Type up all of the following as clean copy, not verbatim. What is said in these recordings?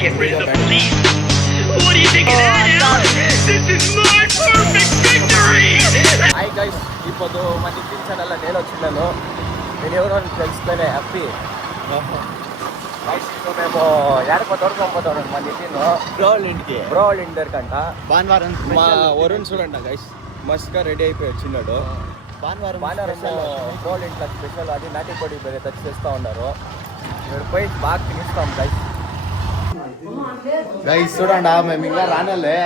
Get rid of the police. What do you think of that, Al? This is my perfect victory! Hi guys, ఇప్పుడు మన ఇంటికి ఛానల్లో నేను వచ్చినాను. నేను ఎవరో తెలుసుకునే హ్యాపీ గైస్. ఇప్పుడు మేము ఏడపోతాం మన ఇంటిలో బ్రో వాళ్ళ ఇంటి దగ్గరకంట. భానువారం మా వరుణ్ చూడండి గైస్, మస్తుగా రెడీ అయిపోయి వచ్చినాడు. భానువారం బ్రో వాళ్ళ ఇంట్లో స్పెషల్ అది నాటి పొడి వేరే తెచ్చి చేస్తూ ఉన్నారు. ఇక్కడ పోయి బాగా తినిస్తాం గైస్. గైస్ చూడండి, మేము ఇంకా రానలే,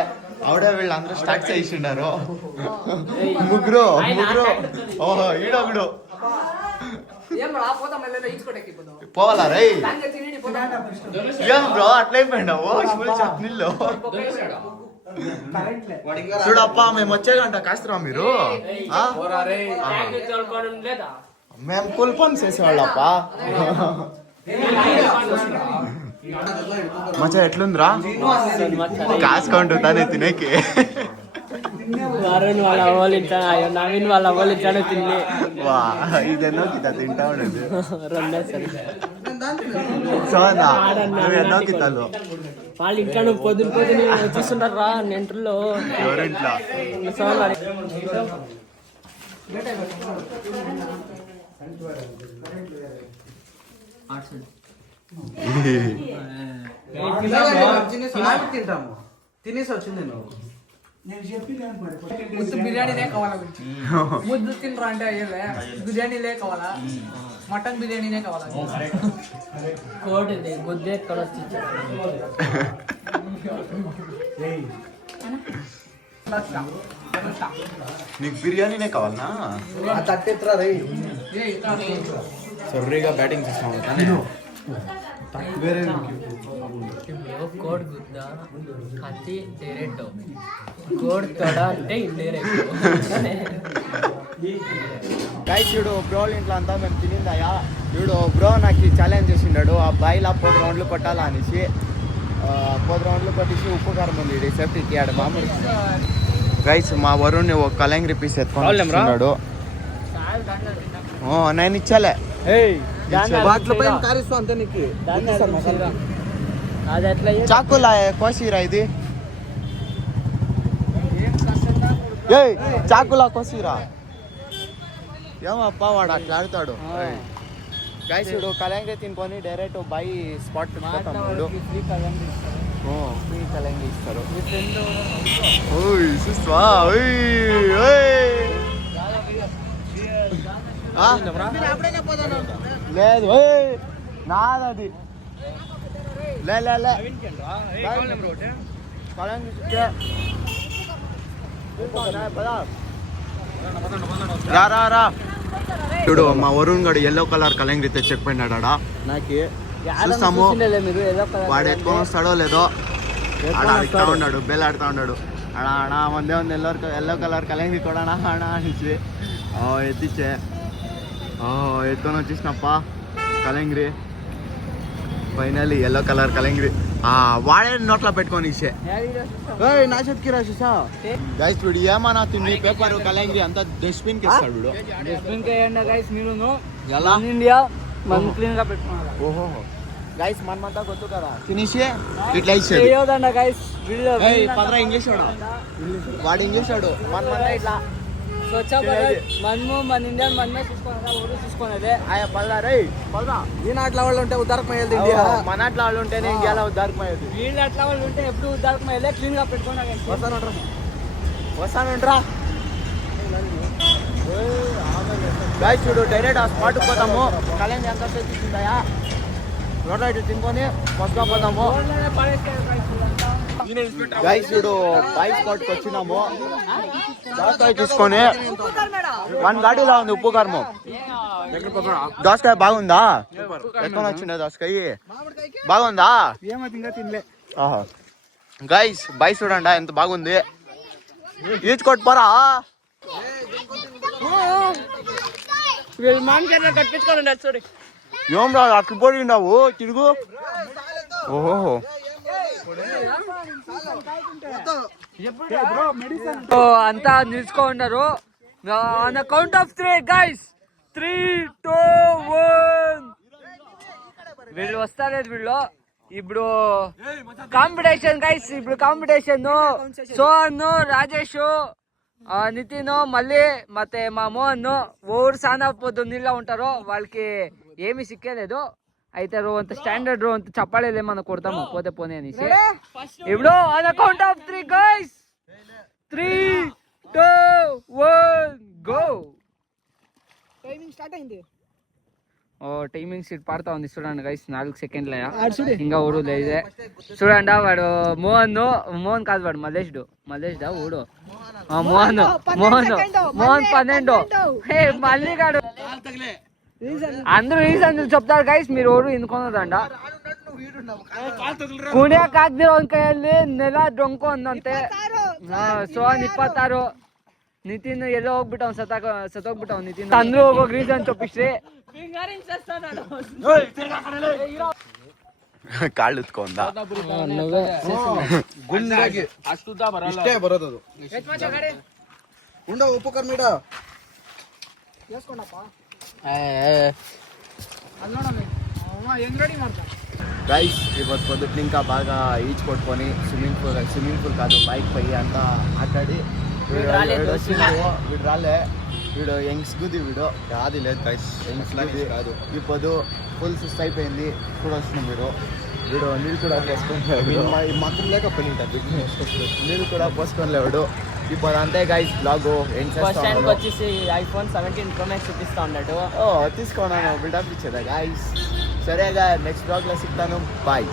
ఆవిడ వీళ్ళందరూ స్టార్ట్ చేసిండారు. ముగ్గురు ఓహో ఈడొకడు పోవాలా రై. ఏం బ్రో అట్లయిపోయినావు చట్నీల్లో? చూడప్ప మేము వచ్చేదంట కాస్తరా మీరు. మేము కూల్ పని చేసేవాళ్ళప్ప. మచ్చా ఎట్లుందిరా? కాసుకుంటు తానే తినేకి. వరుణ్ వాళ్ళ అవ్వాలి నవీన్ వాళ్ళ అవ్వాలి తిని వా ఇదెన్నో కితా తింటా ఉండదు. రెండే సరే సోనా నువ్వు ఎన్నో కితాలు వాళ్ళు ఇంకా నువ్వు పొద్దున చూస్తుంటారు రా నెంటర్లో ఎవరింట్లో. తింటాము తినేసి వచ్చింది ముద్దు బిర్యానీనే కావాలా, ముద్దు తినరా అంటే అయ్యేవే బిర్యానీలే కావాలా, మటన్ బిర్యానీనే కావాలా. కోటి ముద్దే ఎక్కడ వచ్చి నీకు బిర్యానీనే కావాలనా? తట్టెత్తురా రై. సర్రీగా బ్యాటింగ్ చేస్తాము కానీ వేరే కోడ్ గుద్ద కత్తి డైరెక్ట్ కోడ్ తొడ అంటే ఇండైరెక్ట్. గైస్ చూడు, బ్రో ఇంట్లో అంతా మేము తినిందయా. చూడు బ్రో నాకు ఛాలెంజ్ చేసిండాడు, ఆ బాయిలా 10 రౌండ్లు కొట్టాలా అనేసి. 10 రౌండ్లు కొట్టేసి ఉప్పు కారం ఉంది సేఫ్టీకి ఆడ మామూలు. గైస్ మా వరుణ్ ఒక కలంగిరి పీస్ ఎత్తుకున్నాడు. నేను ఇచ్చాలే చాకులా కోసిరా ఇది. చాకులా కోసిరా. ఏమప్పా వాడు అట్లా ఆడతాడు. గైస్ చూడు, కలంగిరి తినుకొని డైరెక్ట్ బై స్పాట్ పెట్టుకుంటాడు. ఫ్రీ కలంగిరి ఇస్తారు. లేదు నాదది రా. చూడు మా వరుణ్ గడు ఎల్లో కలర్ కలంగిరి తెచ్చకపోయినాడా నాకు. చూస్తాము వాడు ఎత్తుకొని వస్తాడో లేదో. ఆడుతా ఉన్నాడు, బెల్ ఆడుతా ఉన్నాడు. అడా మందే ఉంది ఎల్లో కలర్ కలంగిరి కూడా అనా అనేసి ఎత్తిచ్చే ఎత్తుకొని వచ్చేసినప్ప కలంగిరి. ఫైనల్లీ ఎల్లో కలర్ కలంగిరి వాడే నోట్లో పెట్టుకొని ఇచ్చే నా చేతికి రాసేసా. గైస్ వీడు ఏమన్నా తిండి పేపర్ కలంగిరి అంతా డస్ట్బిన్ కి ఇస్తాడు. ఇండియా మనం క్లీన్ గా పెట్టుకున్నాం. ఓహో గైస్ మనమంతా గొత్తు కదా తినేసి ఇట్లా ఇచ్చేది. పదరా ఇంగ్లీష్ వాడు ఇంగ్లీష్ వాడు. మనమంతా ఇట్లా స్వచ్ఛ భారత్ మనము మన ఇండియా మనమే చూసుకునేదే. పదరా రై పదరా. ఈ నాట్ల వాళ్ళు ఉంటే ఉదారకమయ్యేది మన అట్లా వాళ్ళు ఉంటేనే ఇండియాలో ఉద్దారకమయ్యేది. వీళ్ళు అట్లా వాళ్ళు ఉంటే ఎప్పుడు ఉదారకమయ్యేదే. క్లీన్ గా పెట్టుకున్నా వస్తానంటరా. గైస్ చూడు, డైరెక్ట్ ఆ స్పాట్ పోతాము. కళ్యాణ్ ఎంత తీసుకుంటాయా రోడ్లో ఇటు తినుకొని బస్సులో పోతాము. గైస్ చూడు, బై స్పాట్కి వచ్చినాము. దోసకాయ తీసుకొని 1 గాడిలా ఉంది ఉప్పు కారము. దోసకాయ బాగుందా? ఎత్తుకొని వచ్చిండే దోసకాయ బాగుందా? గైస్ బై చూడండి ఎంత బాగుంది. ఈడ్చుకోట్పోరా. ఏం రా అట్లు పోయిండావు తిరుగు. ఓహో అంతా నిలుచుకుంటారు. On the count of 3 guys 3, 2, 1 వీళ్ళు వస్తాలేదు. వీళ్ళు ఇప్పుడు కాంపిటీషన్ గైస్, ఇప్పుడు కాంపిటీషన్ ಸೋಹನ್, ರಾಜೇಶ್, నితిన్, మళ్ళీ ಮತ್ತೆ మా మోహన్ ఓరు సానా పొద్దున్నీళ్ళ ఉంటారో వాళ్ళకి ఏమి సిక్కేలేదు. అయితే రో అంత స్టాండర్డ్ రో అంత చెప్పలేదు, ఏమన్నా కొడతాము పోతే పోనీ అనేసి. ఇప్పుడు on account of 3 guys, 3, 2, 1 go. Timing start అయింది. ఓ టైమింగ్ సీట్ పాడుతా ఉంది చూడండి గైస్, 4 సెకండ్ల ఇంకా ఊడు లేదే చూడండి. వాడు మోహన్ కాదు, వాడు మల్లేష్ దా ఊడు. మోహన్ 12. హే మళ్ళీ కాడు, అందరూ రీజన్ చెప్తారు గైస్, మీరు ఊరు ఇందుకున్నదండ ಕುಣಿಯ ಕಾಗ್ದಿರೋ ಒಂದ್ ಕೈಯಲ್ಲಿ ನೆಲ ಡೊಂಕು ಅಂದಂತೆ. ಸೋಹನ್ 26, ನಿತಿನ್ ಎಲ್ಲೋ ಹೋಗ್ಬಿಟ್ಟವ್, ಸತ್ತೋಗ್ಬಿಟ್ಟವ್ ನಿತಿನ್. ಅಂದ್ರೂ ಹೋಗೋಗ್ ರೀಸನ್ ಚೊಪ್ಪಿಸ್ರಿ. ಕಾళ్ళు ಉತ್ಕೊಂಡ ಗುಂಡಾಗಿ ಇಷ್ಟೇ ಬರೋದದು. ಉಂಡ ಉಪ್ಪು ಕರ್ಮೀಡ గైస్ ಇವತ್ತು పొద్దుట్లు ఇంకా బాగా ఈచ్ కొట్టుకొని స్విమ్మింగ్ పూల్ కాదు బైక్ పోయి అంతా ఆటాడి వీడు రాలే, వీడు యంగ్స్ గుది, వీడు అది లేదు గైస్, యంగ్స్ కాదు. ఇప్పుడు ఫుల్ సుస్ట్ అయిపోయింది చూడొచ్చిన వీడు నీళ్ళు కూడా మాత్రం లేక పని నీళ్ళు కూడా పోసుకోలేవాడు. ఇప్పుడు అంతే గైస్ బ్లాగ్ వచ్చేసి iPhone 17 Pro Max చూపిస్తా ఉన్నాడు. తీసుకోండి బిల్డప్ ఇచ్చేదా గైస్. సరేగా నెక్స్ట్ బ్లాగ్లో సిగ్తాను, బాయ్.